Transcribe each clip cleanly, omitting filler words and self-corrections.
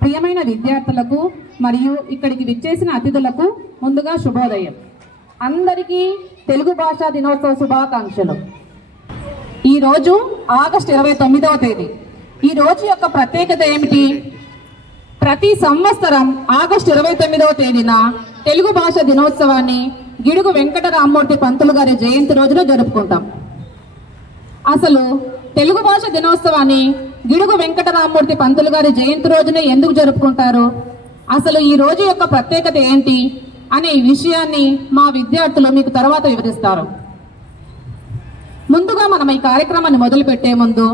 ప్రియమైన విద్యార్థులకు మరియు ఇక్కడికి విచ్చేసిన అతిథులకు ముందుగా శుభోదయం. అందరికీ తెలుగు భాషా దినోత్సవ శుభాకాంక్షలు. ఈరోజు ఆగస్టు 29వ తేదీ. ఈ రోజు యొక్క ప్రత్యేకత ఏమిటి? ప్రతి సంవత్సరం ఆగస్టు 29వ తేదీన తెలుగు భాష దినోత్సవాన్ని గిడుగు వెంకటరామమూర్తి పంతులు గారి జయంతి రోజున జరుపుకుంటాం. అసలు తెలుగు భాష దినోత్సవాన్ని గిడుగు వెంకటరామమూర్తి పంతులు గారి జయంతి రోజునే ఎందుకు జరుపుకుంటారు, అసలు ఈ రోజు యొక్క ప్రత్యేకత ఏంటి అనే విషయాన్ని మా విద్యార్థులు మీకు తర్వాత వివరిస్తారు. ముందుగా మనం ఈ కార్యక్రమాన్ని మొదలు పెట్టే ముందు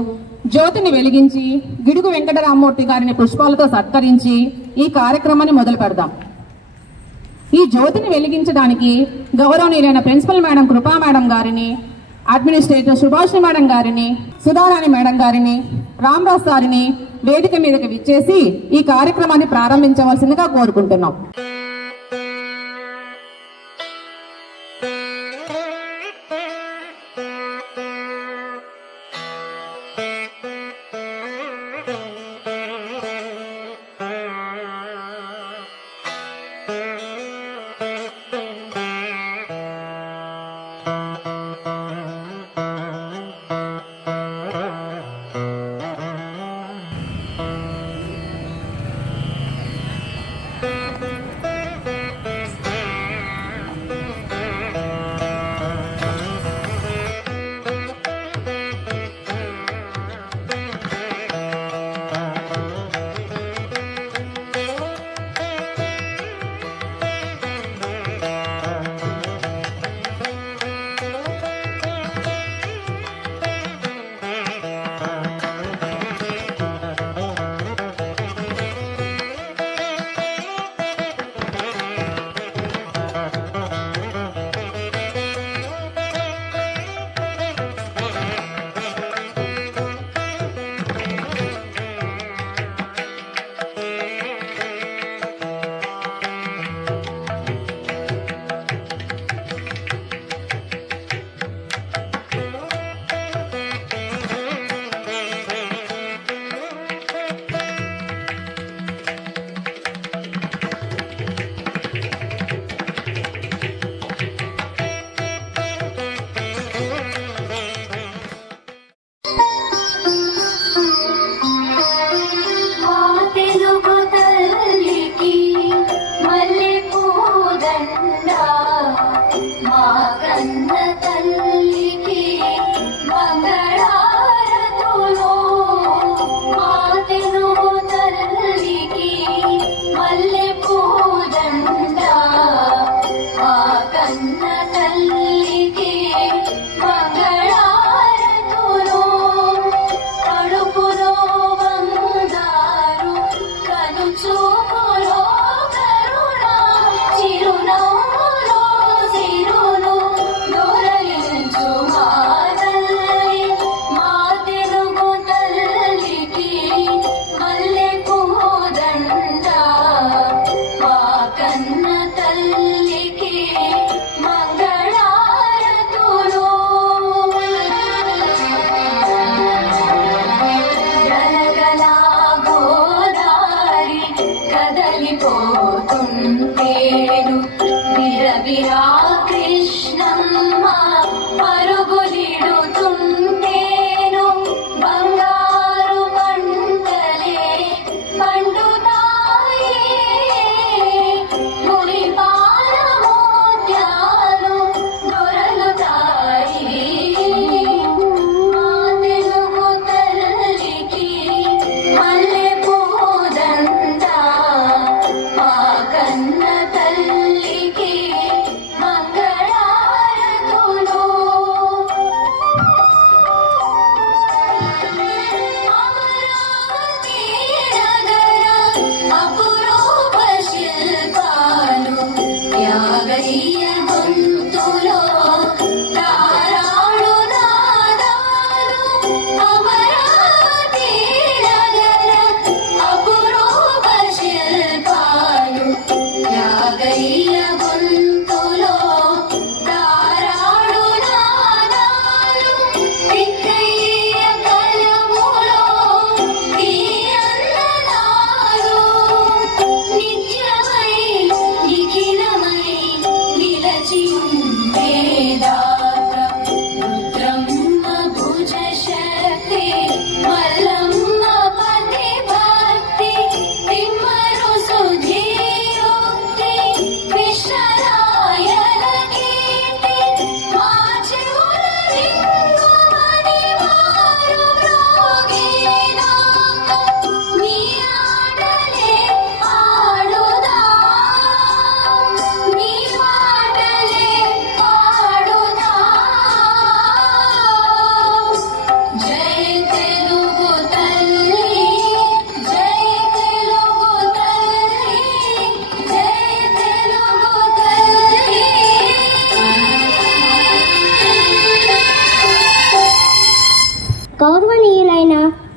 జ్యోతిని వెలిగించి గిడుగు వెంకటరామమూర్తి గారిని పుష్పాలతో సత్కరించి ఈ కార్యక్రమాన్ని మొదలు పెడదాం. ఈ జ్యోతిని వెలిగించడానికి గౌరవనీయులైన ప్రిన్సిపల్ మేడం కృపా మేడం గారిని, అడ్మినిస్ట్రేటర్ సుభాషిణి మేడం గారిని, సుధారాణి మేడం గారిని, రామరాజ్ గారిని వేదిక మీదకి విచ్చేసి ఈ కార్యక్రమాన్ని ప్రారంభించవలసిందిగా కోరుకుంటున్నాం.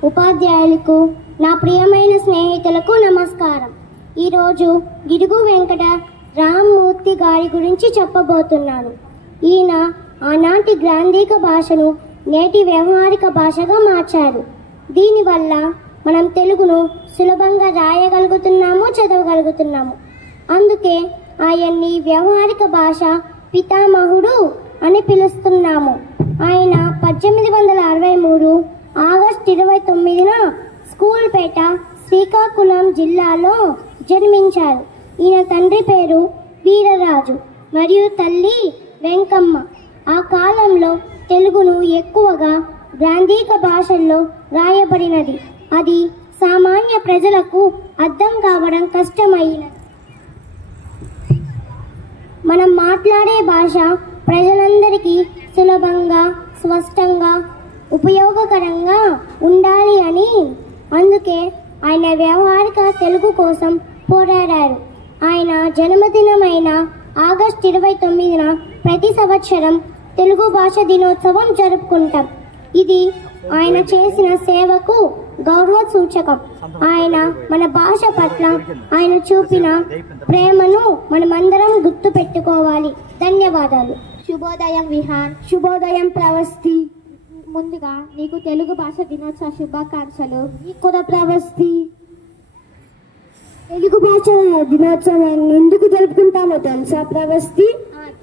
ఉపాధ్యాయులకు, నా ప్రియమైన స్నేహితులకు నమస్కారం. ఈరోజు గిడుగు వెంకట రామ్మూర్తి గారి గురించి చెప్పబోతున్నాను. ఈయన ఆనాటి గ్రాంధిక భాషను నేటి వ్యవహారిక భాషగా మార్చారు. దీనివల్ల మనం తెలుగును సులభంగా రాయగలుగుతున్నాము, చదవగలుగుతున్నాము. అందుకే ఆయన్ని వ్యవహారిక భాష పితామహుడు అని పిలుస్తున్నాము. ఆయన 1863 ఆగస్టు 29న స్కూల్పేట, శ్రీకాకుళం జిల్లాలో జన్మించారు. ఈయన తండ్రి పేరు వీరరాజు మరియు తల్లి వెంకమ్మ. ఆ కాలంలో తెలుగును ఎక్కువగా గ్రాంధిక భాషల్లో రాయబడినది. అది సామాన్య ప్రజలకు అర్థం కావడం కష్టమైనది. మనం మాట్లాడే భాష ప్రజలందరికీ సులభంగా, స్పష్టంగా, ఉపయోగకరంగా ఉండాలి అని అందుకే ఆయన వ్యవహారిక తెలుగు కోసం పోరాడారు. ఆయన జన్మదినమైన ఆగస్టు 29న ప్రతి సంవత్సరం తెలుగు భాష దినోత్సవం జరుపుకుంటాం. ఇది ఆయన చేసిన సేవకు గౌరవ సూచకం. ఆయన మన భాష పట్ల ఆయన చూపిన ప్రేమను మనమందరం గుర్తు పెట్టుకోవాలి. ధన్యవాదాలు. శుభోదయం విహాన్. శుభోదయం ప్రవస్తి. ముందుగా నీకు తెలుగు భాష దినోత్సవ శుభాకాంక్షలు. కూడా ప్రవస్తి. తెలుగు భాష దినోత్సవాన్ని ఎందుకు జరుపుకుంటామో తెలుసా ప్రవస్తి?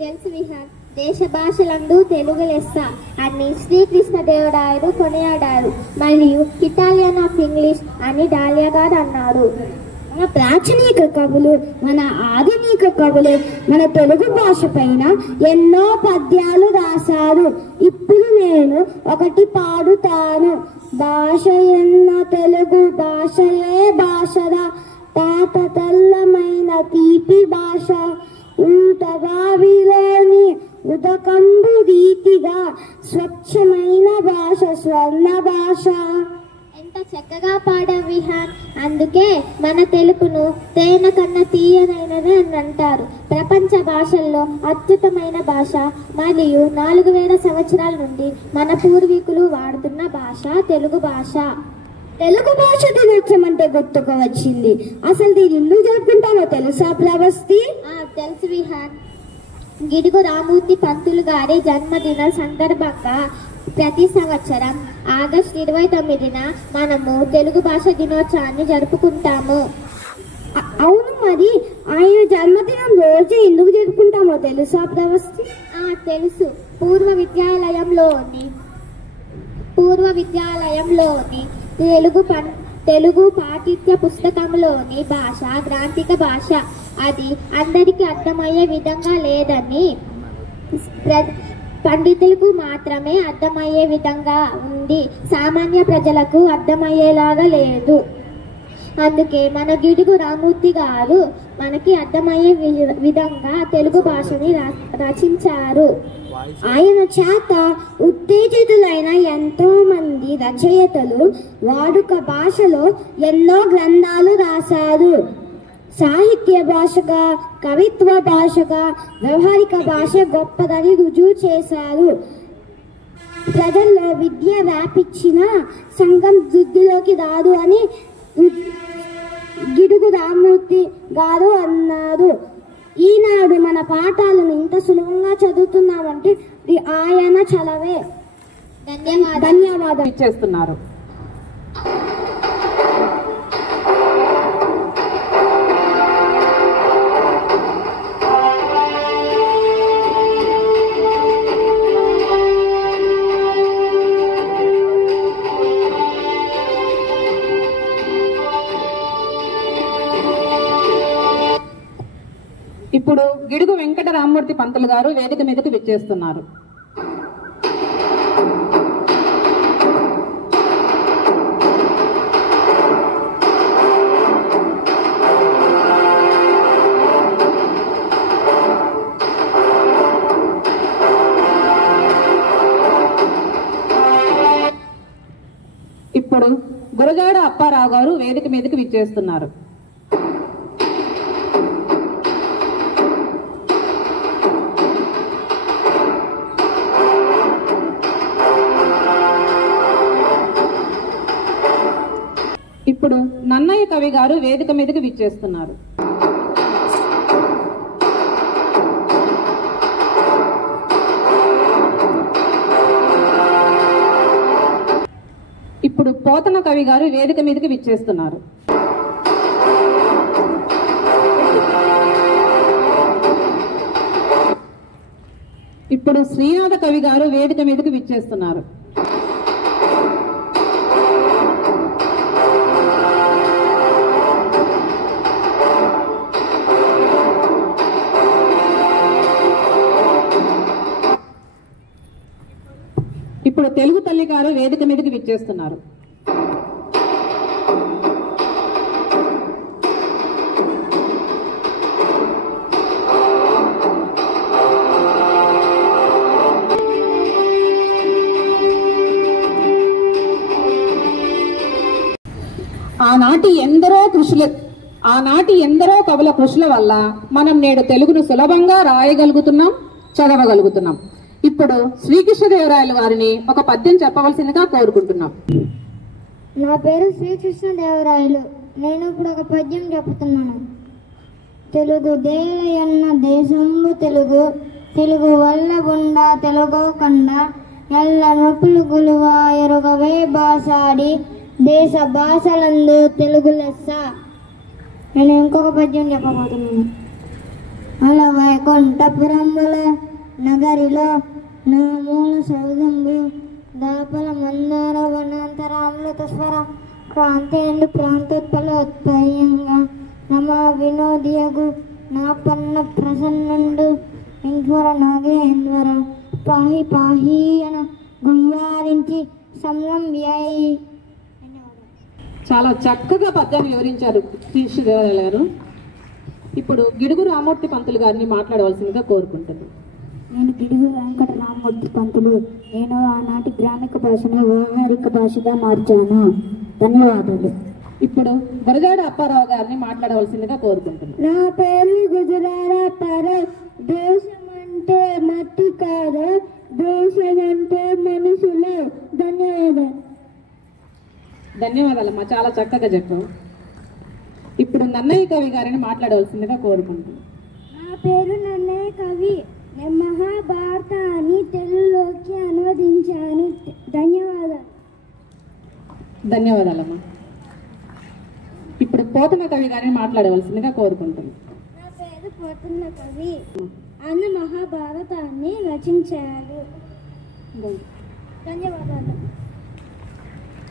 తెలుసు విహాన్. దేశ భాషలందు తెలుగు లెస్స అని శ్రీకృష్ణదేవరాయలు కొనియాడారు. మరియు ఇటాలియన్ ఆఫ్ ఇంగ్లీష్ అని డాలియా గారు అన్నారు. మన ప్రాచీనిక కవులు, మన ఆధునిక కవులు మన తెలుగు భాష పైన ఎన్నో పద్యాలు రాశారు. ఇప్పుడు నేను ఒకటి పాడుతాను. భాష ఎన్న తెలుగు భాషయే భాషరా, తాత తెల్లమైన తీపి భాష, ఊటగావిలోని ఉదకంబు రీతిగా స్వచ్ఛమైన భాష స్వర్ణ భాష. ఎంత చక్కగా పాడాం విహాన్. అందుకే మన తెలుగును తేనె కన్నా తీయనైనది అని అంటారు. ప్రపంచ భాషల్లో అద్భుతమైన భాష మరియు 4000 సంవత్సరాల నుండి మన పూర్వీకులు వాడుతున్న భాష తెలుగు భాష. తెలుగు భాష దినోత్సవం అంటే గుర్తుకు వచ్చింది. అసలు దీన్ని ఎందుకు జరుపుకుంటామో తెలుసా ప్రవస్తి? తెలుసు విహాన్. గిడుగు రామ్మూర్తి పంతులు గారి జన్మదిన సందర్భంగా ప్రతి సంవత్సరం ఆగస్టు 29న మనము తెలుగు భాష దినోత్సవాన్ని జరుపుకుంటాము. అవును, మరి ఆయన జన్మదినం రోజు ఎందుకు జరుపుకుంటామో తెలుసా ప్రవస్తి? తెలుసు. పూర్వ విద్యాలయంలోని తెలుగు పాఠ్య పుస్తకంలోని భాష గ్రాంధిక భాష. అది అందరికీ అర్థమయ్యే విధంగా లేదని, పండితులకు మాత్రమే అర్థమయ్యే విధంగా ఉంది. సామాన్య ప్రజలకు అర్థమయ్యేలాగా లేదు. అందుకే మన గిడుగు రామ్మూర్తి గారు మనకి అర్థమయ్యే విధంగా తెలుగు భాషని రచించారు. ఆయన చేత ఉత్తేజితులైన ఎంతో మంది రచయితలు వాడుక భాషలో ఎన్నో గ్రంథాలు రాశారు. సాహిత్య భాషగా, కవిత్వ భాషగా వ్యవహారిక భాష గొప్పదని రుజువు చేశారు. ప్రజల్లో విద్య వ్యాపించిన సంఘం వృద్ధిలోకి రాదు అని గిడుగు రామ్మూర్తి గారు అన్నారు. ఈనాడు మన పాఠాలను ఇంత సులభంగా చదువుతున్నామంటే ఆయన చలవే. ధన్యవాదాలు చేస్తున్నారు. ఇప్పుడు గిడుగు వెంకట రామ్మూర్తి పంతులు గారు వేదిక మీదకు విచ్చేస్తున్నారు. ఇప్పుడు గురజాడ అప్పారావు గారు వేదిక మీదకు విచ్చేస్తున్నారు. ఇప్పుడు నన్నయ్య కవి గారు వేదిక మీదకి విచ్చేస్తున్నారు. ఇప్పుడు పోతన కవి గారు వేదిక మీదకి విచ్చేస్తున్నారు. ఇప్పుడు శ్రీనాథ కవి గారు వేదిక మీదకి విచ్చేస్తున్నారు. ఇప్పుడు తెలుగు తల్లి గారు వేదిక మీదకి విచ్చేస్తున్నారు. ఆనాటి ఎందరో కవుల కృషుల వల్ల మనం నేడు తెలుగును సులభంగా రాయగలుగుతున్నాం, చదవగలుగుతున్నాం. ఇప్పుడు శ్రీకృష్ణదేవరాయలు వారిని ఒక పద్యం చెప్పవలసిందిగా కోరుకుంటున్నాం. నా పేరు శ్రీకృష్ణదేవరాయలు. నేను ఇప్పుడు ఒక పద్యం చెప్తున్నాను. తెలుగు దేలయన్న దేశంబు తెలుగు, తెలుగు వల్ల బుండ తెలుగు కండ, ఎల్ల నొప్పులు గులువ ఎరుగవే భాషాడి, దేశ భాషలందు తెలుగు లెస్స. నేను ఇంకొక పద్యం చెప్పబోతున్నాను. అల వైకుంఠపురముల నగరిలో నా మూల సౌదంబు, దాపల మందార వనాంతరామృత స్వర క్రాంతేందు ప్రాంతోత్పలోత్పయంగా, నమా వినోదియగు నా పన్న ప్రసన్నుండు, ఇంద్వర నాగేంద్వర పాహి పాహి అన గుయ్యారించి సంరంభ్యాయి. చాలా చక్కగా పద్యాన్ని వివరించారు శ్రీకృష్ణదేవరాయలు గారు. ఇప్పుడు గిడుగు రామూర్తి పంతులు గారిని మాట్లాడవలసిందిగా కోరుకుంటున్నాను. నేను గిడుగు వెంకట రామూర్తి పంతులు. నేను ఆనాటి గ్రామిక భాషను వ్యవహారిక భాషగా మార్చాను. ధన్యవాదాలు. ఇప్పుడు గురజాడ అప్పారావు గారిని మాట్లాడవలసిందిగా కోరుకుంటున్నాను. నా పేరు గుజరాల అప్పారావు. దేశం అంటే మట్టి కాదు, దేశం అంటే మనుషులే. ధన్యవాదాలు. ధన్యవాదాలమ్మా, చాలా చక్కగా చెప్పావు. ఇప్పుడు నన్నయ్య కవి గారిని మాట్లాడవలసిందిగా కోరుకుంటున్నాను. నా పేరు నన్నయ్య కవి. నేను మహాభారతాన్ని తెలుగులోకి అనువదించాను. ధన్యవాదాలు. ధన్యవాదాలమ్మా. ఇప్పుడు పోతన కవి గారిని మాట్లాడవలసిందిగా కోరుకుంటున్నాను. నా పేరు పోతన కవి. ఆయన మహాభారతాన్ని రచించారు. ధన్యవాదాలు.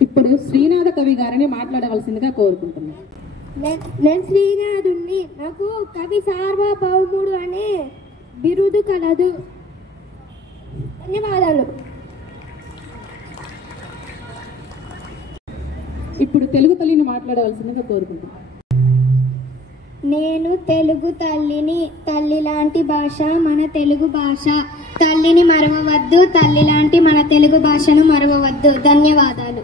ఇప్పుడు శ్రీనాథ కవి గారిని మాట్లాడవలసిందిగా కోరుకుంటున్నాను. నేను శ్రీనాథుణ్ణి. నాకు కవి సార్వభౌముడు అనే బిరుదు కలదు. ధన్యవాదాలు. ఇప్పుడు తెలుగు తల్లిని మాట్లాడవలసిందిగా కోరుకుంటున్నాను. నేను తెలుగు తల్లిని. తల్లి లాంటి భాష మన తెలుగు భాష. తల్లిని మరవవద్దు, తల్లి లాంటి మన తెలుగు భాషను మరవవద్దు. ధన్యవాదాలు.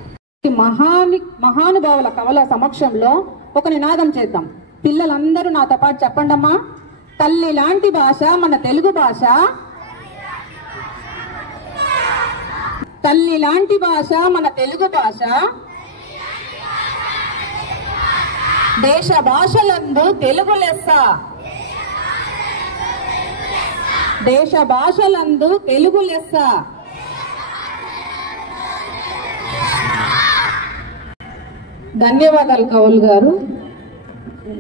మహానుభావుల కవుల సమక్షంలో ఒక నినాదం చేద్దాం. పిల్లలందరూ నాతో పాటు చెప్పండమ్మా. తల్లి లాంటి భాష మన తెలుగు భాష, తల్లి లాంటి భాష మన తెలుగు భాష, దేశ భాషలందు తెలుగు లెస్స, దేశ భాషలందు తెలుగు లెస్స. ధన్యవాదాలు కవులు గారు.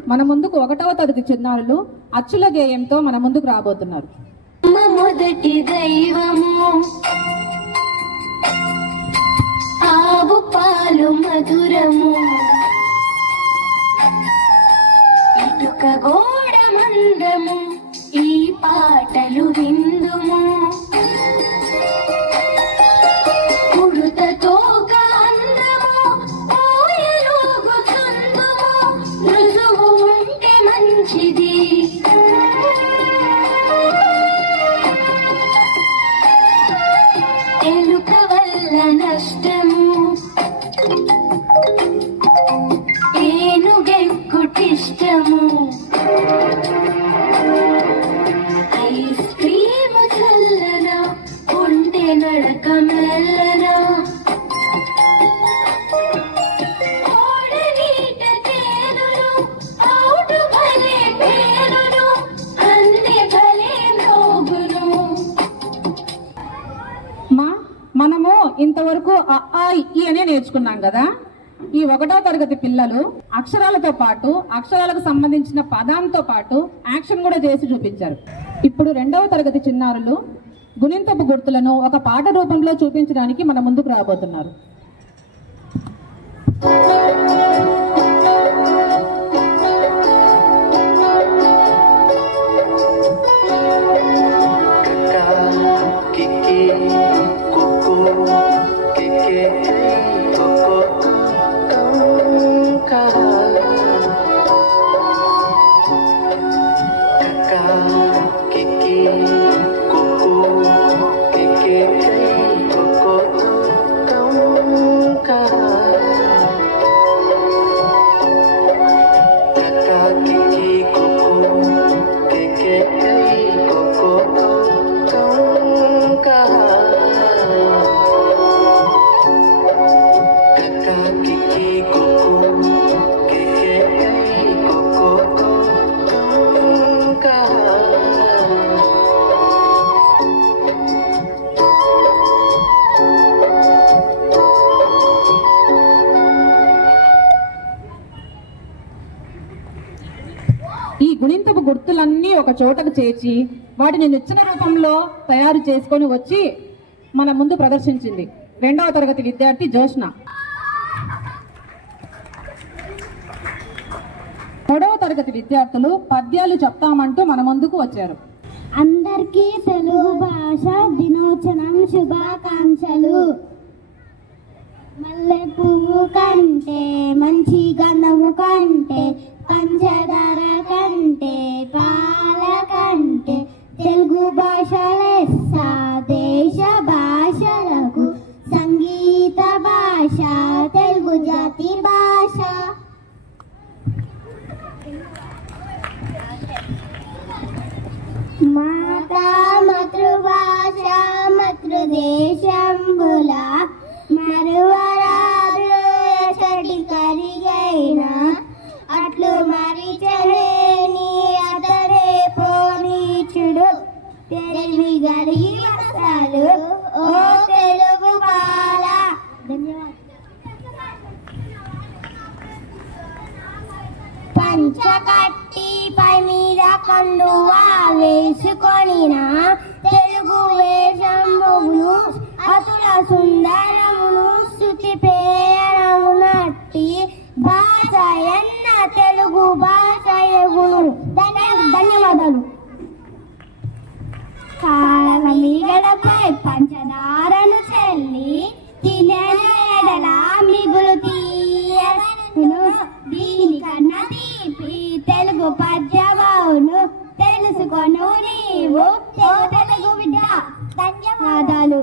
మన ముందుకు 1వ తరగతి చిన్నారులు అచ్చుల గేయంతో మన ముందుకు రాబోతున్నారు. మొదటి దైవము ఆవు పాలు మధురము, ఇటుక గోడ మందము, ఈ పాటలు విందుము. ఉడుతతో మంచిది ఎలుక వల్ల నష్టము, ఏనుగెక్కుటిష్టము, ఐస్ క్రీము చల్లన, ఉంటే నడక మెల్లన, ఓడని ఇంతవరకు అ ఆ ఇ అనే నేర్చుకున్నాం కదా. ఈ 1వ తరగతి పిల్లలు అక్షరాలతో పాటు అక్షరాలకు సంబంధించిన పదాంతో పాటు యాక్షన్ కూడా చేసి చూపించారు. ఇప్పుడు 2వ తరగతి చిన్నారులు గుణింతపు గుర్తులను ఒక పాట రూపంలో చూపించడానికి మన ముందుకు రాబోతున్నారు. గుణింతపు గుర్తులన్నీ ఒక చోటకు చేర్చి వాటిని నిచ్చెన రూపంలో తయారు చేసుకొని వచ్చి మన ముందు ప్రదర్శించింది 2వ తరగతి విద్యార్థి జోష్న. 3వ తరగతి విద్యార్థులు పద్యాలు చెప్తామంటూ మన ముందుకు వచ్చారు. అందరికీ తెలుగు భాష దినోత్సవం శుభాకాంక్షలు. మల్లె పువ్వు కంటే మంచి గంధము కంటే పంచదార కంటే పాల కంటే తెలుగు భాష లెస్స దేశ భాషలకు సంగీత భాష తెలుగు జాతి భాష. మాతా మాతృభాష మాతృదేశంబుల మరువరాదు ఎచ్చటి కరిగైన అట్లు మరిచలేని అతడే పోనీచుడు తెలివి గలిగి వస్తాడు ఓ తెలుగు బాల. పంచకట్టి పై మీద కండువా వేసుకొనిన తెలుగు వేషమును అతుల సుందరమును శృతి పేరము నట్టి భాష ఎన్న తెలుగు భాష ఎగును. ధన్యవాదాలు. కాలమీగడపై పంచదారను చెల్లి తినెడల మిగులు తీయను దీనికన్నా తీపి తెలుగు పద్యమౌను తెలుసుకొను నీవు తెలుగు బిడ్డ. ధన్యవాదాలు.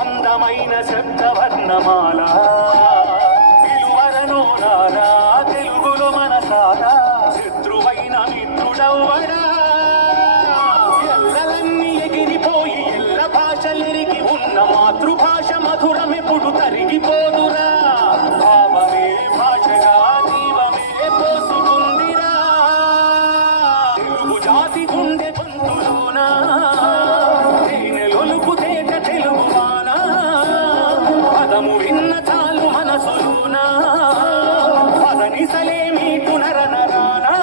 అందమైన శబ్దవర్ణమాల విలువరను నారా తెలుగులో మనసారా శత్రువైన మిత్రుడవ్వడా ఎల్లలన్నీ ఎగిరిపోయి ఎల్ల భాషలెరిగి ఉన్న మాతృభాష మధురమెప్పుడు తరిగిపోదురా భావమే భాషగా జీవమే పోసుకుందిరా తెలుగు జాతి గుండె గొంతులోనా పదము విన్న చాలు మనసులోనా పదనిసలే మీకు నరనరానా.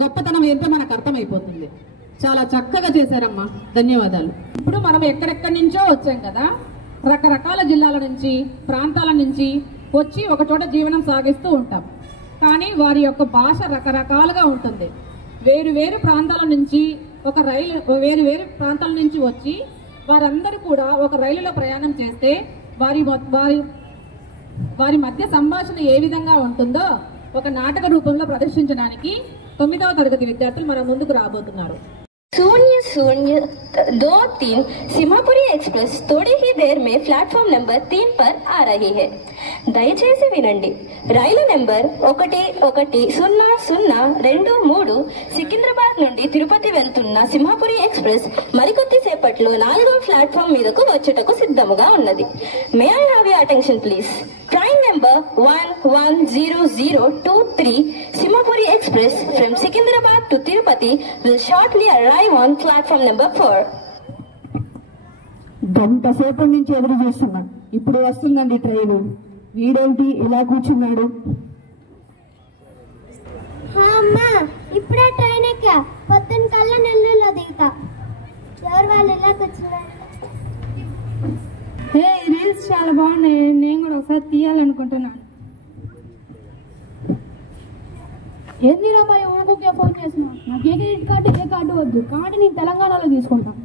గొప్పతనం ఏంటో మనకు అర్థమైపోతుంది. చాలా చక్కగా చేశారమ్మా, ధన్యవాదాలు. ఇప్పుడు మనం ఎక్కడెక్కడి నుంచో వచ్చాం కదా, రకరకాల జిల్లాల నుంచి, ప్రాంతాల నుంచి వచ్చి ఒక చోట జీవనం సాగిస్తూ ఉంటాం. కానీ వారి యొక్క భాష రకరకాలుగా ఉంటుంది. వేరు వేరు ప్రాంతాల నుంచి వేరు వేరు ప్రాంతాల నుంచి వచ్చి వారందరూ కూడా ఒక రైలులో ప్రయాణం చేస్తే వారి మధ్య సంభాషణ ఏ విధంగా ఉంటుందో ఒక నాటక రూపంలో ప్రదర్శించడానికి 9వ తరగతి విద్యార్థులు మన ముందుకు రాబోతున్నారు. 0023 सिम्हापुरी एक्सप्रेस थोड़ी ही देर में प्लेटफॉर्म नंबर 3 पर आ रही है. దయచేసి వినండి. రైలు నెంబర్ 110023 సికింద్రాబాద్ నుండి తిరుపతి వెళ్తున్న సింహాపురి ఎక్స్ప్రెస్ మరికొద్ది సేపట్లో 4వ ప్లాట్ఫామ్ మీదకు వచ్చుటకు సిద్ధముగా ఉన్నది. May I have your attention please. Train number 110023 Simhapuri Express from Secunderabad to Tirupati will shortly arrive on platform number 4. గంట సేపటి నుంచి ఎదురు చూస్తున్నా, ఇప్పుడు వస్తుందండి ట్రైను. వీడేంటి ఇలా కూర్చున్నాడు? అమ్మా ఇప్పుడే ట్రైన్ ఎక్కా, పొద్దున్న కల్లా నెల్లూరులో దిగుతా. ఎవరు వాళ్ళు ఇలా కూర్చున్నారు? రీల్స్ చాలా బాగున్నాయి, నేను కూడా ఒకసారి తీయాలనుకుంటున్నాను. ఏంది రాబాయ్ ఊరికే ఫోన్ చేస్తున్నా? నాకు ఏ క్రెడిట్ కార్డు ఏ కార్డు వద్దు, కార్డు నేను తెలంగాణలో తీసుకుంటాను.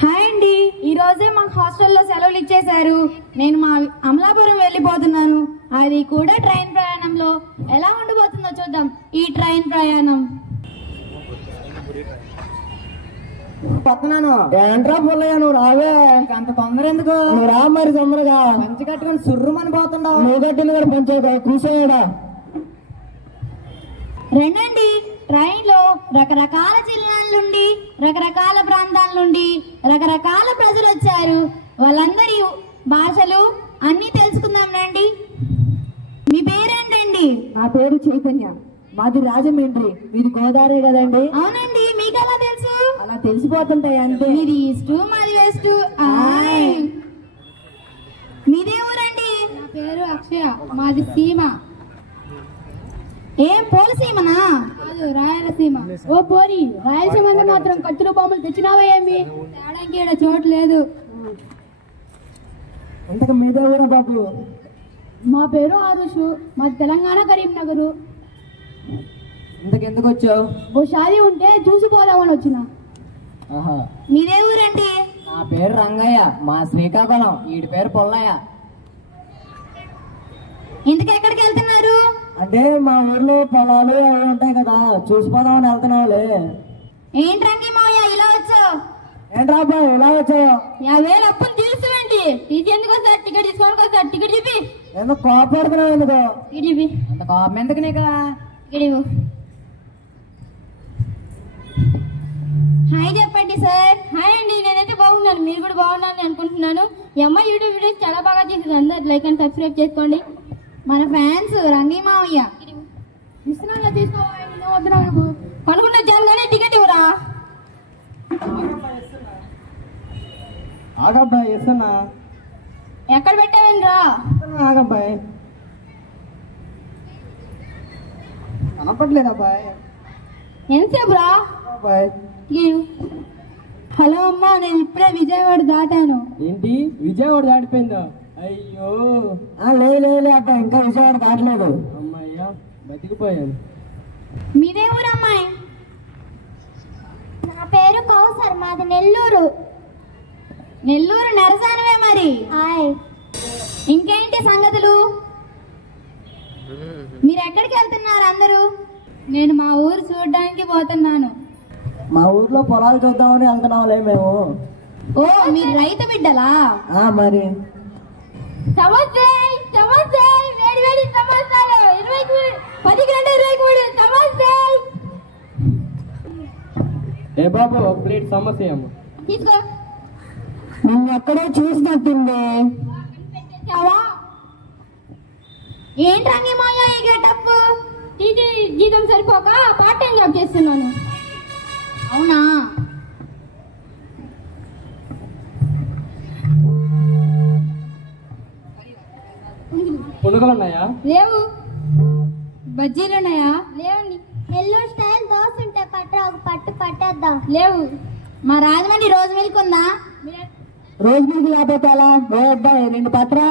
హాయ్ అండి, ఈ రోజే మాకు హాస్టల్లో సెలవులు ఇచ్చేశారు. నేను మా అమలాపురం వెళ్ళిపోతున్నాను. అది కూడా ట్రైన్ ప్రయాణంలో. ఎలా ఉండబోతుందో చూద్దాం ఈ ట్రైన్ ప్రయాణం. పక్కనాను ఏంట్రా పుల్లయ్య, నువ్వు రావే. అంత తొందర ఎందుకు? నువ్వు రా మరి తొందరగా. పంచి కట్టుకుని సుర్రుమని పోతుండవు. నువ్వు కట్టింది కూడా పంచాయత కూర్చోయాడా? రండి, ట్రైన్ లో రకరకాల జిల్లాల నుండి, రకరకాల ప్రాంతాల నుండి రకరకాల ప్రజలు వచ్చారు. వాళ్ళందరి భాషలు అన్ని తెలుసుకుందాం రండి. మీ పేరేంటండి? నా పేరు చైతన్య, మాది రాజమండ్రి. మీది గోదావరి కదండి? అవునండి, మీకు ఎలా తెలుసు? అలా తెలిసిపోతుంటాయి అంతే. మీది ఈస్ట్, మాది వెస్ట్. మీదే ఊరండి? నా పేరు అక్షయ, మాది సీమ. ఏం పోలసీమనా? కాదు, రాయలసీమ. ఓ పోరి, రాయలసీమ మాత్రం కత్తులు బాంబులు తెచ్చినావా ఏమి? తేడానికి ఈడ చోటు లేదు. అంతకు మీదే ఊరా బాబు? మా పేరు ఆరుషు, మాది తెలంగాణ కరీంనగరు. ఇంతకెందుకు వచ్చావు? ఓ షాదీ ఉంటే చూసిపోదామని వచ్చిన. ఆహా. మీదే ఊరండి? నా పేరు రంగయ్య, మా శ్రీకాకుళం. వీడి పేరు పొల్లయ్య. ఇంతకు ఎక్కడికి వెళ్తున్నారు? అంటే మా ఊర్లో పొలాలు అవి ఉంటాయి కదా, చూసిపోదామని వెళ్తున్నావులే. ఏంటి రంగి మావయ్య ఇలా వచ్చావు? ఏంట్రా అబ్బాయి ఇలా వచ్చావు? 50,000 అప్పులు తీర్చువేంటి? తీసి ఎందుకు వస్తారు? టికెట్ తీసుకోవడానికి వస్తారు. టికెట్ చెప్పి. ఎందుకు కోపడుతున్నావు? ఎందుకు టికెట్ చెప్పి. అంత కోపం ఎందుకు నీకు? టికెట్ ఇవ్వు. హాయ్ చెప్పండి సార్. హాయ్ అండి, నేనైతే బాగున్నాను, మీరు కూడా బాగున్నాను అనుకుంటున్నాను. ఈ అమ్మాయి యూట్యూబ్ వీడియోస్ చాలా బాగా చేసింది. అందరు లైక్ అండ్ సబ్స్క్రైబ్ చేసుకోండి. మన ఫ్యాన్స్ రంగి మావయ్య. ఇస్తున్నా తీసుకోవాలి అనుకుంటా చాలు కానీ టికెట్ ఇవ్వరా? ఆగబ్బాయి ఇస్తున్నా. ఎక్కడ పెట్టావేంద్రా? ఆగబ్బాయి కనపట్లేదు అబ్బాయి. ఎంతసేపు రా? అబ్బాయి హలో అమ్మా, నేను ఇప్పుడే విజయవాడ దాటాను. ఏంటి విజయవాడ దాటిపోయిందా? అయ్యో లేదు అబ్బాయి, ఇంకా విజయవాడ దాటలేదు. అమ్మాయ్యా బతికిపోయాను. మీదే ఊరు అమ్మాయి? నా పేరు కౌసర్, మాది నెల్లూరు. నెల్లూరు నెరసానవే మరి. హాయ్. ఇంకేంటి సంగతులు? మీరు ఎక్కడికి వెళ్తున్నారు అందరూ? నేను మా ఊరు చూడడానికి పోతున్నాను. మా ఊర్లో పొలాలు చూద్దామని వెళ్తున్నాంలే మేము. ఓ, మీరు రైతు బిడ్డలా? మరి వేడి వేడి సమోసాలు 10 సమోసాలు. ఏ బాబు, ఒక ప్లేట్ సమోసా అమ్మ. తీసుకో. నువ్వు అక్కడే చూసినట్టుంది. ఏంటి రంగి మాయ ఈ గెటప్? జీతం సరిపోక పార్ట్ టైం జాబ్ చేస్తున్నాను. అవునా? పునుగులు ఉన్నాయా? లేవు. బజ్జీలు ఉన్నాయా? లేవండి. నెల్లూరు స్టైల్ దోశ ఉంటే పట్టు ఒక పట్టు పట్టేద్దాం. లేవు. మా రాజమండ్రి రోజు మిల్క్ ఉందా? రోజు మిల్క్ లేకపోతే ఎలా? ఓ అబ్బాయి 2 పత్రా.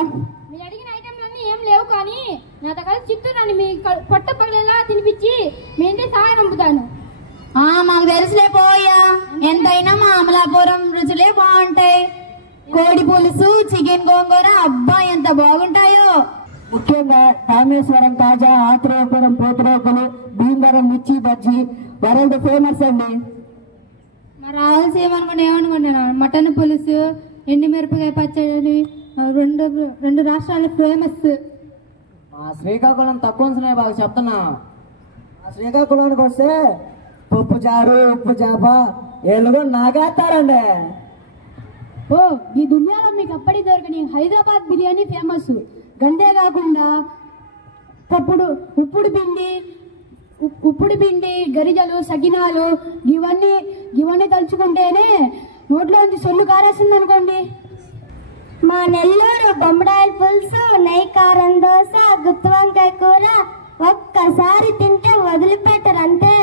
మీరు అడిగిన ఐటమ్లన్నీ ఏం లేవు, కానీ నా దగ్గర చిత్తూరు మీ పొట్ట పగలేలా తినిపించి మీ ఇంటికి సహాయ పంపుతాను. మాకు తెలుసులే పోయా, ఎంతైనా మా అమలాపురం రుచులే బాగుంటాయి. కోడి పులుసు, చికెన్ గోంగూర, అబ్బా ఎంత బాగుంటాయో. ముఖ్యంగా రామేశ్వరం తాజా, ఆత్రేయపురం పోతురోకలు, భీమవరం మిర్చి బజ్జీ వరల్డ్ ఫేమస్ అండి. మా రాయలసీమ అనుకుంటే ఏమనుకుంటున్నాను, మటన్ పులుసు, ఎండుమిరపకాయ పచ్చడి రెండు రాష్ట్రాలు ఫేమస్. మా శ్రీకాకుళం తక్కువ బాగా చెప్తున్నా. మా శ్రీకాకుళానికి వస్తే పప్పు చారు, ఉప్పు చేప ఏలుగు నాకేస్తారండి. ఓ, ఈ దునియాలో మీకు అప్పటి దొరకని హైదరాబాద్ బిర్యానీ ఫేమస్. గంటే కాకుండా ఉప్పుడు పిండి, గరిజలు, సగినాలు ఇవన్నీ తలుచుకుంటేనే నోట్లోంచి సొల్లు కారేస్తుంది అనుకోండి. మా నెల్లూరు బొమ్మడాయిల పులుసు, నెయ్యి కారం దోశ, గుత్తి వంకాయ కూర ఒక్కసారి తింటే వదిలిపెట్టరు అంతే.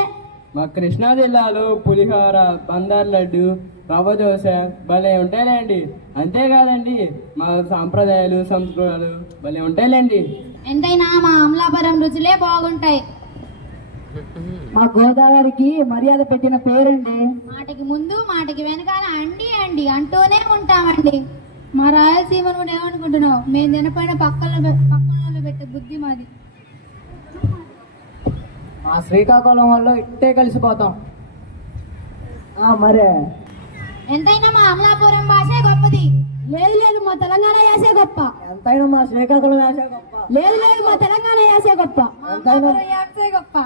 మా కృష్ణా జిల్లాలో పులిహోర, బందర్ లడ్డు, రవ్వ దోశ భలే ఉంటాయిలేండి. అంతేకాదండి, మా సాంప్రదాయాలు, సంస్కృతులు భలే ఉంటాయిలేండి. ఎంతైనా మా అమలాపురం రుచులే బాగుంటాయి. మా గోదావరికి మర్యాద పెట్టిన పేరండి. మాటకి ముందు మాటకి వెనకాల అండి అంటూనే ఉంటామండి. మా రాయలసీమను కూడా ఏమనుకుంటున్నావు, మేము తినపోయిన పక్కన పెట్టే బుద్ధి మాది. మా శ్రీకాకుళం వాళ్ళు ఇట్టే కలిసిపోతాం. మరే ఎంతైనా మా అమలాపురం భాషే గొప్పది. లేదు మా తెలంగాణ యాసే గొప్ప. ఎంతైనా మా శ్రీకాకుళం యాసే గొప్ప. లేదు మా తెలంగాణ యాసే గొప్ప. యాసే గొప్ప.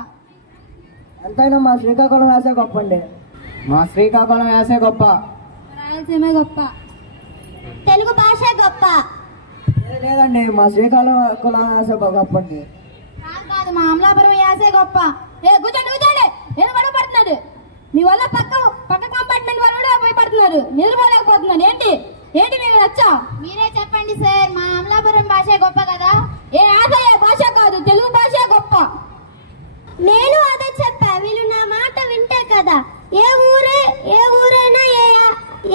ఎంతైనా మా శ్రీకాకుళం యాసే గొప్ప అండి. మా శ్రీకాకుళం యాసే గొప్ప. రాయలసీమే గొప్ప. తెలుగు భాష గొప్ప. లేదండి, మా శ్రీకాకుళం యాసే గొప్ప అండి. కాదు, మా అమలాపురం యాసే గొప్ప. కూర్చోండి నేను పడుతున్నాడు. మీ వల్ల పక్క కంపార్ట్మెంట్ వాళ్ళు కూడా భయపడుతున్నారు, నిద్రపోలేకపోతున్నారు. ఏంటి మీకు నచ్చా? మీరే చెప్పండి సార్, మా అమలాపురం భాష గొప్ప కదా. ఏ ఆశయ భాష కాదు, తెలుగు భాష గొప్ప. నేను అదే చెప్పా, వీళ్ళు నా మాట వింటే కదా. ఏ ఊరైనా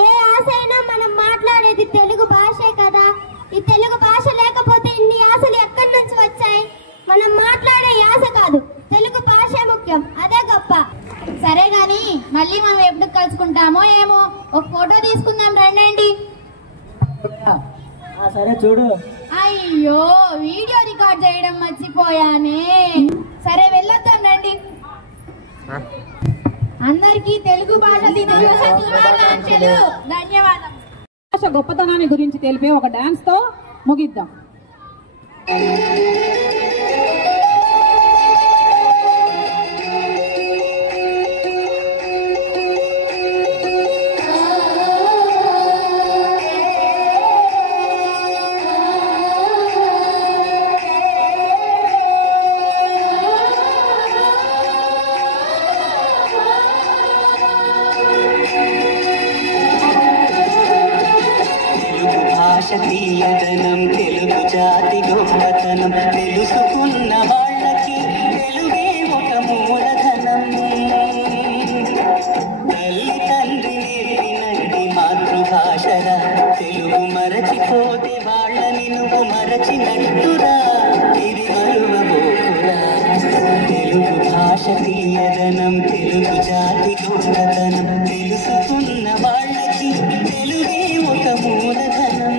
ఏ ఆశ అయినా మనం మాట్లాడేది తెలుగు భాషే కదా. ఈ తెలుగు భాష లేకపోతే ఇన్ని ఆశలు ఎక్కడి నుంచి వచ్చాయి? మనం మాట్లాడే యాస కాదు, తెలుగు భాష ముఖ్యం, అదే గొప్ప. సరే గాని మళ్ళీ మనం ఎప్పుడు కలుసుకుంటామో ఏమో, ఒక ఫోటో తీసుకుందాం రండి. సరే చూడు. అయ్యో, వీడియో రికార్డ్ చేయడం మర్చిపోయానే. సరే వెళ్ళొద్దాం రండి. అందరికీ తెలుగు భాష దినోత్సవ శుభాకాంక్షలు. ధన్యవాదాలు. భాష గొప్పతనాన్ని గురించి తెలిపే ఒక డాన్స్ తో ముగిద్దాం. తీయదనం తెలుగు జాతి గొప్పతనం తెలుసుకున్న వాళ్ళకి తెలుగే ఒక మూలధనం. తల్లి తండ్రి నేర్పినట్టి మాతృభాషరా, తెలుగు మరచిపోతే వాళ్ళని నువ్వు మరచినట్టురా, ఇది మరువబోకురా. తెలుగు భాష తీయదనం తెలుగు జాతి గొప్పతనం తెలుసుకున్న వాళ్ళకి తెలుగే ఒక మూలధనం.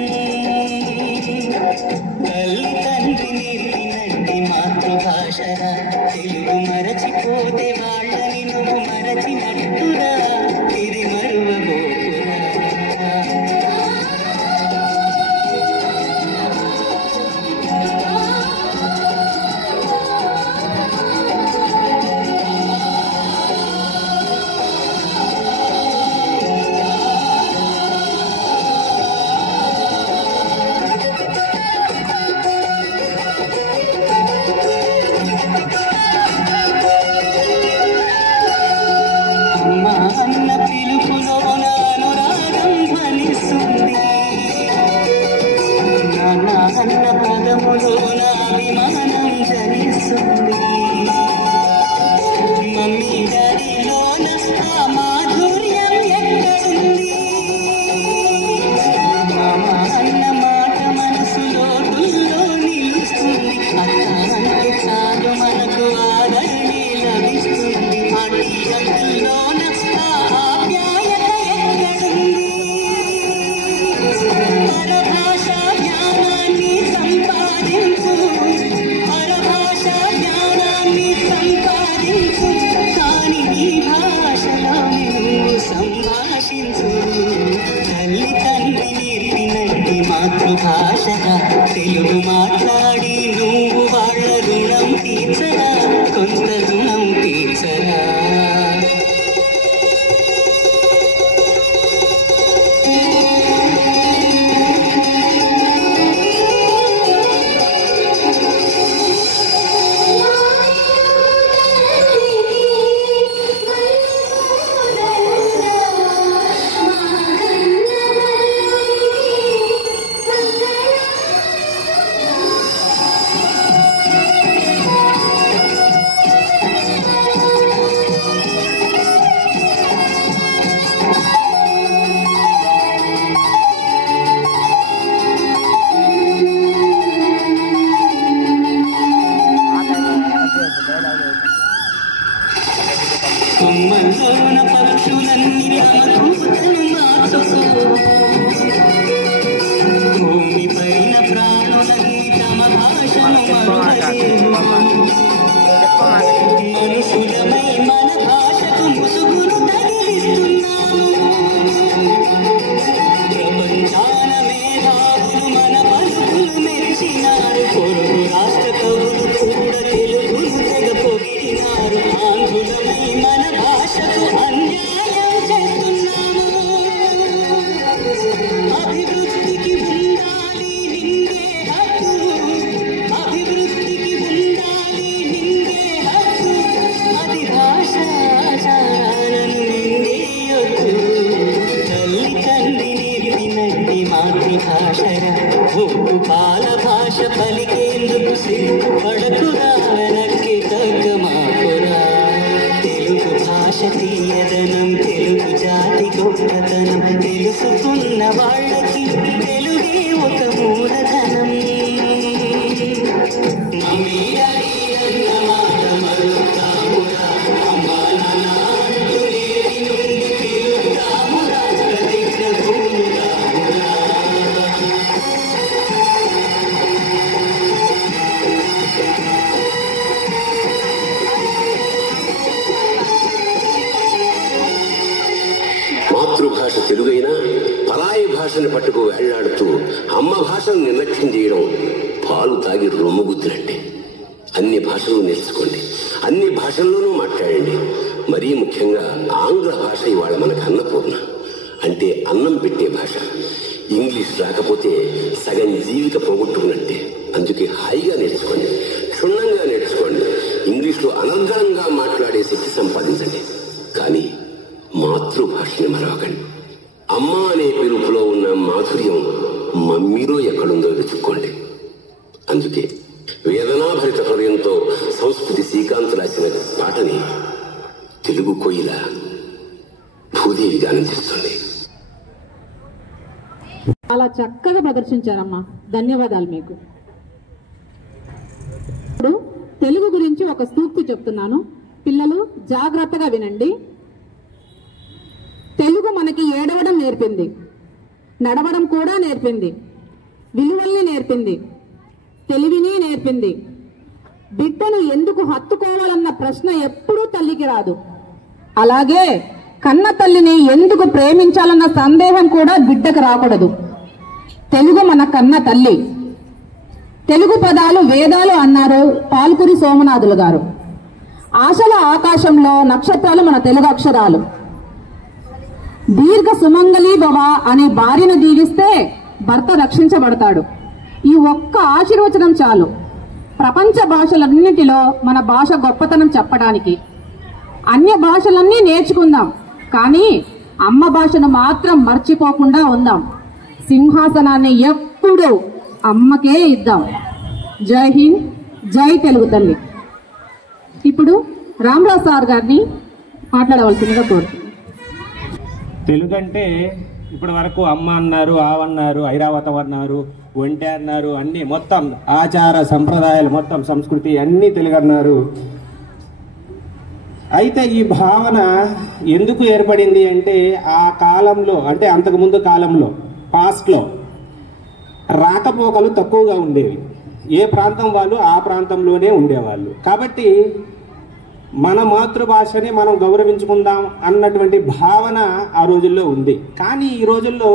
తల్లి తండ్రి నేర్పినట్టి మాతృభాషరా, తెలుగు మరచిపోతే వాళ్ళని నువ్వు మరచినట్టురా, ఇది మరువబోకురా. భాషగా తెలుగు మాట్లాడి నువ్వు వాళ్ళ రుణం తీర్చరా, కొంత రుణం తీర్చరా. తుమ్మల్లోన పక్షులన్నీ తమ కూతను మార్చుకో, భూమి పైన ప్రాణులన్నీ తమ భాషను మనుషులమై మన భాషకు ముసుగును తగిలిస్తున్నాము. ప్రపంచాన మేధావులు మన పలుకులు మెచ్చినారు, పొరుగు రాష్ట్ర కవులు కూడా తెలుగును తెగ పొగిడినారు. ఆంధ్రులమై మన భాషకు అన్యాయం చేస్తున్నాము. అభివృద్ధికి ఉండాలి నింగే హక్కు, అభివృద్ధికి ఉండాలి నింగే హక్కు, అది భాష ఆచారాలను నిందేయొద్దు. తల్లి తండ్రి నేర్పినట్టి మాతృభాషరా, ఒప్పు పాల భాష పలికేందుకు సిగ్గుపడకురా, వెనక్కి తగ్గమాకురా. తెలుగు భాష తీయదనం, తెలుగు జాతి గొప్పతనం, తెలుసుకున్న వాళ్ళకి తెలుగే ఒక మూలధనం. మమ్మీ డాడీ అన్న మాట మరుస్తామురా, అమ్మా నాన్న అంటూ లేని నుండి పిలుస్తామురా, ప్రతిజ్ఞ భూమురామురా. మాతృభాష తెలుగైనా పరాయి భాషను పట్టుకు వేళ్లాడుతూ అమ్మ భాషను నిర్లక్ష్యం చేయడం పాలు తాగి రొమ్ముగుద్దినట్టే. అన్ని భాషలు నేర్చుకోండి, అన్ని భాషల్లోనూ మాట్లాడండి. మరీ ముఖ్యంగా ఆంగ్ల భాష ఇవాళ మనకు అన్నపూర్ణ, అంటే అన్నం పెట్టే భాష. ఇంగ్లీష్ రాకపోతే సగం జీవిత పోగొట్టుకున్నట్టే. అందుకే హాయిగా నేర్చుకోండి, క్షుణ్ణంగా నేర్చుకోండి. ఇంగ్లీష్లో అనర్గళంగా మాట్లాడే శక్తి సంపాదించండి. కానీ మాతృభాషని మరవకండి. అమ్మ అనే పిలుపులో ఉన్న మాధుర్యం మమ్మీలో ఎక్కడుందో వెతుక్కోండి. అందుకే వేదనాభరిత హృదయంతో సంస్కృతి శ్రీకాంత్ రాసిన పాటని తెలుగు కోయిల భూదేవి గానం చేస్తుంది. చాలా చక్కగా ప్రదర్శించారమ్మా, ధన్యవాదాలు మీకు. ఇప్పుడు తెలుగు గురించి ఒక సూక్తి చెప్తున్నాను, పిల్లలు జాగ్రత్తగా వినండి. తెలుగు మనకి ఏడవడం నేర్పింది, నడవడం కూడా నేర్పింది, విలువల్ని నేర్పింది, తెలివిని నేర్పింది. బిడ్డను ఎందుకు హత్తుకోవాలన్న ప్రశ్న ఎప్పుడూ తల్లికి రాదు. అలాగే కన్న తల్లిని ఎందుకు ప్రేమించాలన్న సందేహం కూడా బిడ్డకు రాకూడదు. తెలుగు మన కన్న తల్లి. తెలుగు పదాలు వేదాలు అన్నారు పాల్కురి సోమనాథులు గారు. ఆశల ఆకాశంలో నక్షత్రాలు మన తెలుగు అక్షరాలు. దీర్ఘ సుమంగళి భవ అనే భార్యను దీవిస్తే భర్త రక్షించబడతాడు. ఈ ఒక్క ఆశీర్వచనం చాలు ప్రపంచ భాషలన్నిటిలో మన భాష గొప్పతనం చెప్పడానికి. అన్య భాషలన్నీ నేర్చుకుందాం, కానీ అమ్మ భాషను మాత్రం మర్చిపోకుండా ఉందాం. సింహాసనాన్ని ఎప్పుడూ అమ్మకే ఇద్దాం. జై హింద్, జై తెలుగు తల్లి. ఇప్పుడు రామరాజ్ సార్ గారిని మాట్లాడవలసిందిగా కోరుతున్నాను. తెలుగు అంటే ఇప్పటి వరకు అమ్మ అన్నారు, ఆవన్నారు, ఐరావతం అన్నారు, ఒంటె అన్నారు, అన్ని మొత్తం ఆచార సంప్రదాయాలు మొత్తం సంస్కృతి అన్నీ తెలుగు అన్నారు. అయితే ఈ భావన ఎందుకు ఏర్పడింది అంటే ఆ కాలంలో, అంటే అంతకుముందు కాలంలో పాస్ట్లో రాకపోకలు తక్కువగా ఉండేవి. ఏ ప్రాంతం వాళ్ళు ఆ ప్రాంతంలోనే ఉండేవాళ్ళు. కాబట్టి మన మాతృభాషని మనం గౌరవించుకుందాం అన్నటువంటి భావన ఆ రోజుల్లో ఉంది. కానీ ఈ రోజుల్లో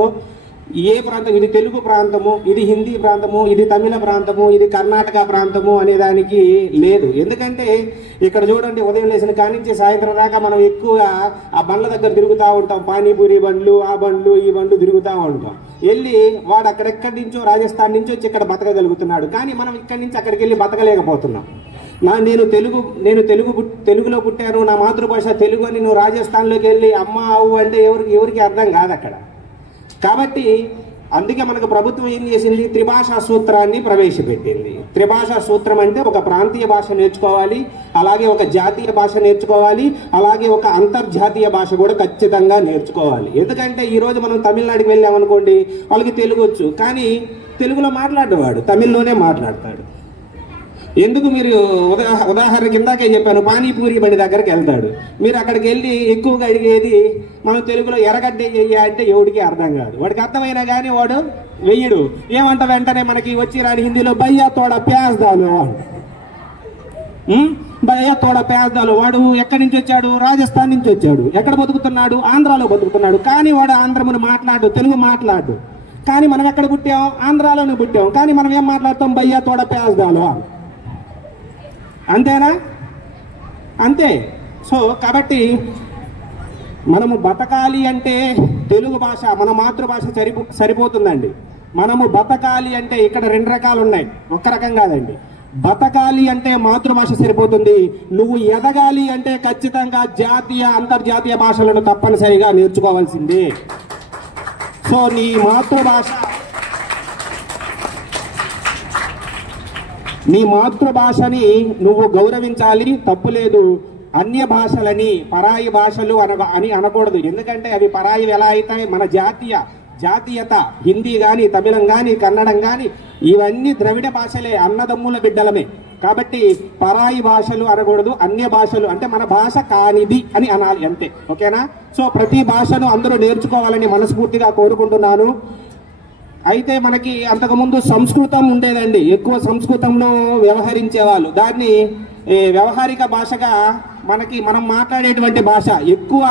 ఏ ప్రాంతం, ఇది తెలుగు ప్రాంతము, ఇది హిందీ ప్రాంతము, ఇది తమిళ ప్రాంతము, ఇది కర్ణాటక ప్రాంతము అనే దానికి లేదు. ఎందుకంటే ఇక్కడ చూడండి, ఉదయం లేచిన కానించి సాయంత్రం దాకా మనం ఎక్కువగా ఆ బండ్ల దగ్గర తిరుగుతూ ఉంటాం. పానీపూరి బండ్లు, ఆ బండ్లు, ఈ బండ్లు తిరుగుతూ ఉంటాం. వెళ్ళి వాడు అక్కడెక్కడి నుంచో రాజస్థాన్ నుంచి వచ్చి ఇక్కడ బతకగలుగుతున్నాడు. కానీ మనం ఇక్కడి నుంచి అక్కడికి వెళ్ళి బతకలేకపోతున్నాం. నేను తెలుగులో పుట్టాను, నా మాతృభాష తెలుగు అని నువ్వు రాజస్థాన్లోకి వెళ్ళి అమ్మ అవు అంటే ఎవరికి అర్థం కాదు అక్కడ. కాబట్టి అందుకే మనకు ప్రభుత్వం ఏం చేసింది, త్రిభాషా సూత్రాన్ని ప్రవేశపెట్టింది. త్రిభాషా సూత్రం అంటే ఒక ప్రాంతీయ భాష నేర్చుకోవాలి, అలాగే ఒక జాతీయ భాష నేర్చుకోవాలి, అలాగే ఒక అంతర్జాతీయ భాష కూడా ఖచ్చితంగా నేర్చుకోవాలి. ఎందుకంటే ఈరోజు మనం తమిళనాడుకి వెళ్ళామనుకోండి, వాళ్ళకి తెలుగు వచ్చు, కానీ తెలుగులో మాట్లాడేవాడు తమిళ్లోనే మాట్లాడతాడు. ఎందుకు మీరు ఉదాహరణ కిందాకే చెప్పాను, పానీపూరి బండి దగ్గరికి వెళ్తాడు. మీరు అక్కడికి వెళ్ళి ఎక్కువగా అడిగేది మనం తెలుగులో ఎర్రగడ్డ వెయ్య అంటే ఎవడికి అర్థం కాదు. వాడికి అర్థమైనా కానీ వాడు వెయ్యడు. ఏమంట వెంటనే మనకి వచ్చి రాని హిందీలో భయ్యా తోడ ప్యాజ్దాలు అంట. భయ్యా తోడ ప్యాజ్దాలు. వాడు ఎక్కడి నుంచి వచ్చాడు? రాజస్థాన్ నుంచి వచ్చాడు. ఎక్కడ బతుకుతున్నాడు? ఆంధ్రాలో బతుకుతున్నాడు. కానీ వాడు ఆంధ్రమును మాట్లాడు, తెలుగు మాట్లాడు. కానీ మనం ఎక్కడ పుట్టాం? ఆంధ్రాలోనే పుట్టాం. కానీ మనం ఏం మాట్లాడతాం? భయ్యా తోడ ప్యాజ్దాలు. అంతేనా? అంతే. సో కాబట్టి మనము బతకాలి అంటే తెలుగు భాష, మన మాతృభాష సరిపోతుందండి. మనము బతకాలి అంటే ఇక్కడ 2 రకాలు ఉన్నాయి, ఒక్క రకం కాదండి. బతకాలి అంటే మాతృభాష సరిపోతుంది. నువ్వు ఎదగాలి అంటే ఖచ్చితంగా జాతీయ అంతర్జాతీయ భాషలను తప్పనిసరిగా నేర్చుకోవాల్సిందే. సో నీ మాతృభాషని నువ్వు గౌరవించాలి, తప్పులేదు. అన్య భాషలని పరాయి భాషలు అని అనకూడదు. ఎందుకంటే అవి పరాయి ఎలా అవుతాయి? మన జాతీయత హిందీ కానీ, తమిళం కానీ, కన్నడం కానీ ఇవన్నీ ద్రవిడ భాషలే, అన్నదమ్ముల బిడ్డలమే. కాబట్టి పరాయి భాషలు అనకూడదు, అన్య భాషలు అంటే మన భాష కానిది అని అనాలి, అంతే. ఓకేనా? సో ప్రతి భాషను అందరూ నేర్చుకోవాలని మనస్ఫూర్తిగా కోరుకుంటున్నాను. అయితే మనకి అంతకుముందు సంస్కృతం ఉండేదండి, ఎక్కువ సంస్కృతంలో వ్యవహరించేవాళ్ళు. దాన్ని వ్యవహారిక భాషగా మనం మాట్లాడేటువంటి భాష, ఎక్కువ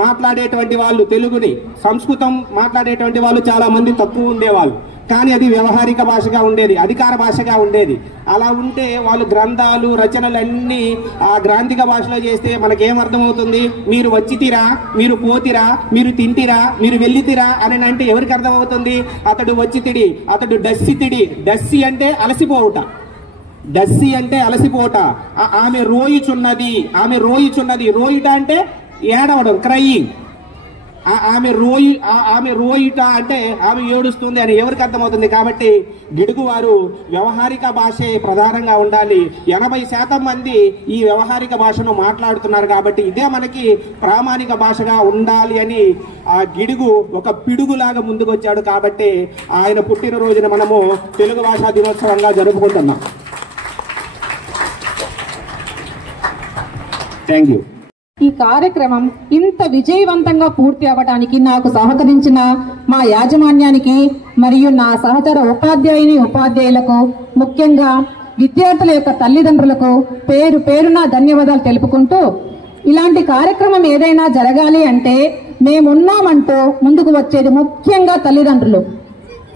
మాట్లాడేటువంటి వాళ్ళు తెలుగుని, సంస్కృతం మాట్లాడేటువంటి వాళ్ళు చాలా మంది తక్కువ ఉండేవాళ్ళు. కానీ అది వ్యవహారిక భాషగా ఉండేది, అధికార భాషగా ఉండేది. అలా ఉంటే వాళ్ళు గ్రంథాలు, రచనలన్నీ ఆ గ్రాంధిక భాషలో చేస్తే మనకేమర్థమవుతుంది? మీరు వచ్చితిరా, మీరు పోతిరా, మీరు తింటిరా, మీరు వెళ్ళితిరా అని అంటే ఎవరికి అర్థమవుతుంది? అతడు వచ్చితిడి, అతడు డస్సితిడి. డస్సి అంటే అలసిపోవుట, డస్సి అంటే అలసిపోట. ఆమె రోయిచున్నది. రోయిట అంటే ఏడవడం, క్రయింగ్. ఆమె రోయిట అంటే ఆమె ఏడుస్తుంది అని ఎవరికి అర్థమవుతుంది? కాబట్టి గిడుగు వారు వ్యవహారిక భాషే ప్రధానంగా ఉండాలి. 80% మంది ఈ వ్యవహారిక భాషను మాట్లాడుతున్నారు. కాబట్టి ఇదే మనకి ప్రామాణిక భాషగా ఉండాలి అని ఆ గిడుగు ఒక పిడుగులాగా ముందుకు వచ్చాడు. కాబట్టి ఆయన పుట్టినరోజున మనము తెలుగు భాషా దినోత్సవంగా జరుపుకుంటున్నాం. Thank you. ఈ కార్యక్రమం ఇంత విజయవంతంగా పూర్తి అవ్వడానికి నాకు సహకరించిన మా యాజమాన్యానికి మరియు నా సహచర ఉపాధ్యాయులకు, ముఖ్యంగా విద్యార్థుల యొక్క తల్లిదండ్రులకు పేరున ధన్యవాదాలు తెలుపుకుంటూ, ఇలాంటి కార్యక్రమం ఏదైనా జరగాలి అంటే మేమున్నామంటూ ముందుకు వచ్చేది ముఖ్యంగా తల్లిదండ్రులు.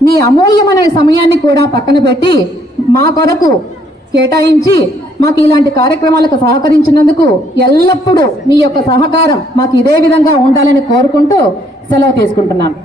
మీ అమూల్యమైన సమయాన్ని కూడా పక్కన పెట్టి మా కొరకు కేటాయించి మాకు ఇలాంటి కార్యక్రమాలకు సహకరించినందుకు ఎల్లప్పుడూ మీ యొక్క సహకారం మాకు ఇదే విధంగా ఉండాలని కోరుకుంటూ సెలవు తీసుకుంటున్నాను.